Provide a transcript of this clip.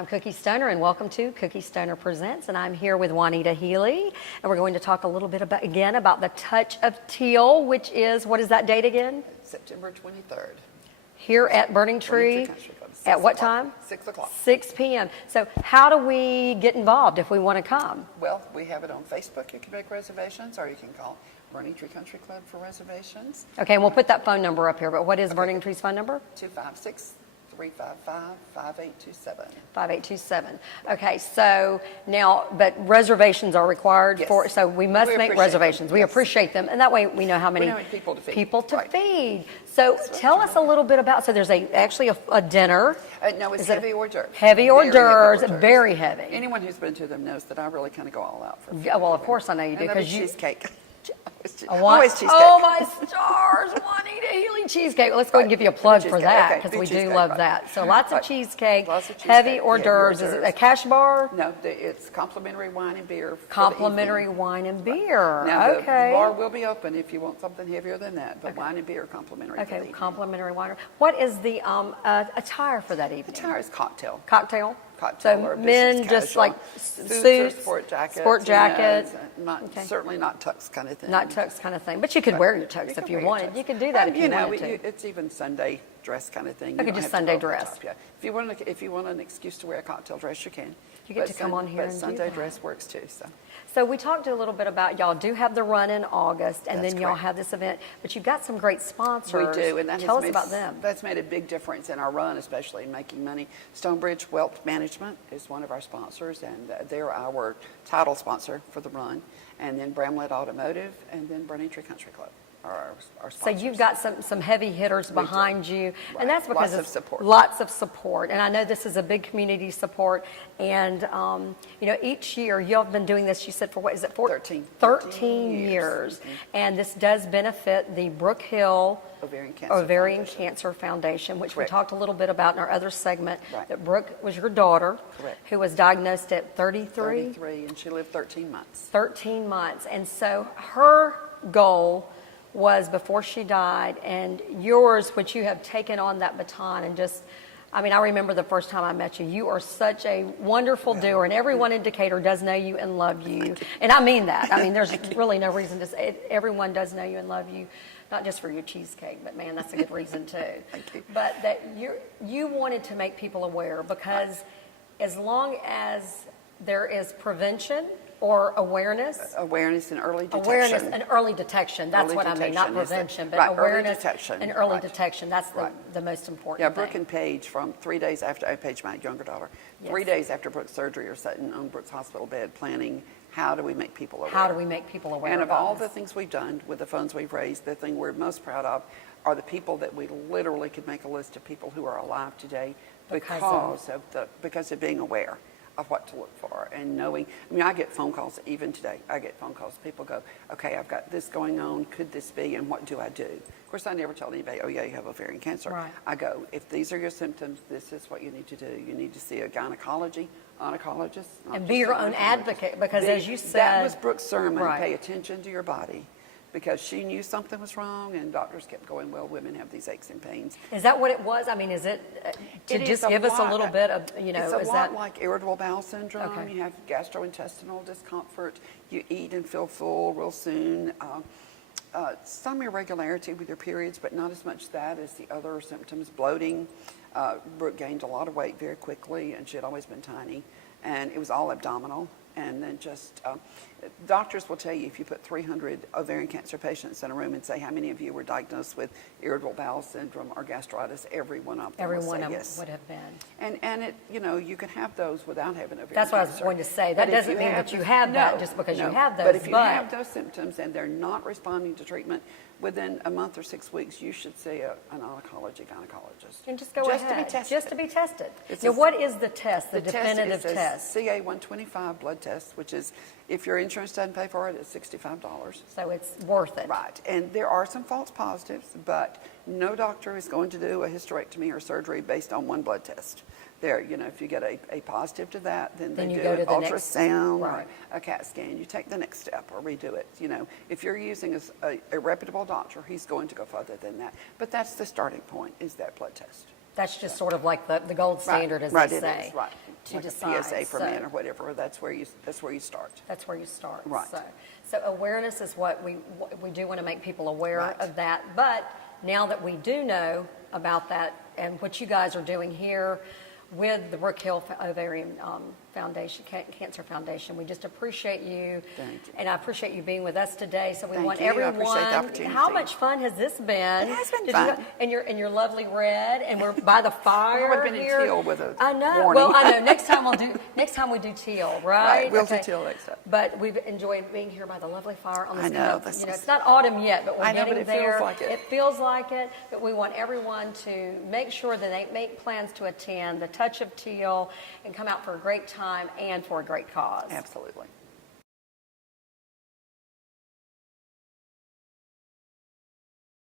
I'm Cookie Stoner, and welcome to Cookie Stoner Presents, and I'm here with Juanita Healy, and we're going to talk a little bit about the Touch of Teal, which is, what is that date again? September 23rd. Here at Burning Tree. At what time? 6 o'clock. 6 p.m. So how do we get involved if we want to come? Well, we have it on Facebook. You can make reservations, or you can call Burning Tree Country Club for reservations. Okay, and we'll put that phone number up here, but what is Burning Tree's phone number? 256-355-5827. 5827. Okay, so now, but reservations are required for, so we must make reservations. We appreciate them, and that way we know how many people to feed. Feed. So tell us a little bit about, so there's actually a dinner. No, it's heavy hors d'oeuvres. Heavy hors d'oeuvres, very heavy. Anyone who's been to them knows that I really kind of go all out for food. Yeah, well, of course I know you do. Because cheesecake. Always cheesecake. Oh, my stars, Juanita Healy cheesecake. Let's go ahead and give you a plug for that, because we do love that. So lots of cheesecake, heavy hors d'oeuvres. Is it a cash bar? No, it's complimentary wine and beer. Complimentary wine and beer. Now, okay. The bar will be open if you want something heavier than that, but wine and beer are complimentary. Okay, complimentary wine. What is the attire for that evening? Attire is cocktail. Cocktail? So men just like suits, sport jackets, certainly not tux kind of thing. Not tux kind of thing, but you could wear your tux if you wanted. You could do that if you wanted to. It's even Sunday dress kind of thing. Okay, just Sunday dress. Yeah. If you want an excuse to wear a cocktail dress, you can. You get to come on here and do that. But Sunday dress works too. So we talked a little bit about y'all do have the run in August, and then y'all have this event, but you've got some great sponsors. We do, and tell us about them. That's made a big difference in our run, especially in making money. Stonebridge Wealth Management is one of our sponsors, and they're our title sponsor for the run. And then Bramlett Automotive, and then Burning Tree Country Club are our sponsors. So you've got some heavy hitters behind you, and that's because lots of support. Lots of support. And I know this is a big community support. And each year y'all have been doing this. You said for what is it? 13 years. Mm-hmm. And this does benefit the Brook Hill Ovarian Cancer Foundation, which we talked a little bit about in our other segment. Right. That Brooke was your daughter, who was diagnosed at 33. 33, and she lived 13 months. 13 months, and so her goal was before she died, and yours, which you have taken on that baton and just, I mean, I remember the first time I met you. You are such a wonderful doer, and everyone in Decatur does know you and love you. And I mean that. I mean, there's really no reason to say it. Everyone does know you and love you, not just for your cheesecake, but man, that's a good reason too. Thank you. But that you wanted to make people aware, because as long as there is prevention or awareness and early detection. Awareness and early detection. That's what I mean, not prevention, but awareness and early detection. That's the most important thing. Brooke and Paige, from 3 days after, Paige, my younger daughter, 3 days after Brooke's surgery, are sitting on Brooke's hospital bed planning, how do we make people aware? How do we make people aware? And of all the things we've done with the funds we've raised, the thing we're most proud of are the people that we literally could make a list of people who are alive today because of being aware of what to look for and knowing. I mean, I get phone calls even today. People go, okay, I've got this going on. Could this be? And what do I do? Of course, I never tell anybody, oh yeah, you have ovarian cancer. Right. I go, if these are your symptoms, this is what you need to do. You need to see a gynecologist. And be your own advocate, because as you said. That was Brooke's sermon, pay attention to your body. Because she knew something was wrong, and doctors kept going, well, women have these aches and pains. Is that what it was? I mean, is it, just give us a little bit of, it's a lot like irritable bowel syndrome. Okay. You have gastrointestinal discomfort. You eat and feel full real soon. Some irregularity with your periods, but not as much that as the other symptoms. Bloating. Brooke gained a lot of weight very quickly, and she had always been tiny. And it was all abdominal. And then just, doctors will tell you, if you put 300 ovarian cancer patients in a room and say, how many of you were diagnosed with irritable bowel syndrome or gastritis, every one of them would have been. And it, you can have those without having ovarian cancer. That's what I was going to say. That doesn't mean that you have that just because you have those. But if you have those symptoms and they're not responding to treatment, within a month or 6 weeks, you should see an gynecologist. And just go ahead. Just to be tested. Now, what is the test, the definitive test? CA-125 blood test, which is, if your insurance doesn't pay for it, it's $65. So it's worth it. Right. And there are some false positives, but no doctor is going to do a hysterectomy or surgery based on one blood test. If you get a positive to that, then they do an ultrasound or a CAT scan. You take the next step or redo it. If you're using a reputable doctor, he's going to go further than that. But that's the starting point, is that blood test. That's just sort of like the gold standard, as right, they it say. is, right. To Like decide. a PSA for So men or whatever. That's where you start. that's where you start. Right. So awareness is what we do want to make people aware Right. of that. But now that we do know about that and what you guys are doing here with the Brook Hill Ovarian Foundation, Cancer Foundation, we just appreciate you. Thank you. And I appreciate you being with us today. So we Thank want you. I everyone. appreciate the opportunity. How much fun has this been? It has been Did fun. You, and your lovely red, and we're by the fire. I would have been here. in teal with a I know. warning. Well, I know. Next time we do teal, right? Right, we'll do teal next time. But we've enjoyed being here by the lovely fire on this I know, kind of, this it's is- not autumn yet, but we're I know, getting but it feels there. like it. It feels like it, but we want everyone to make sure that they make plans to attend the Touch of Teal and come out for a great time and for a great cause. Absolutely.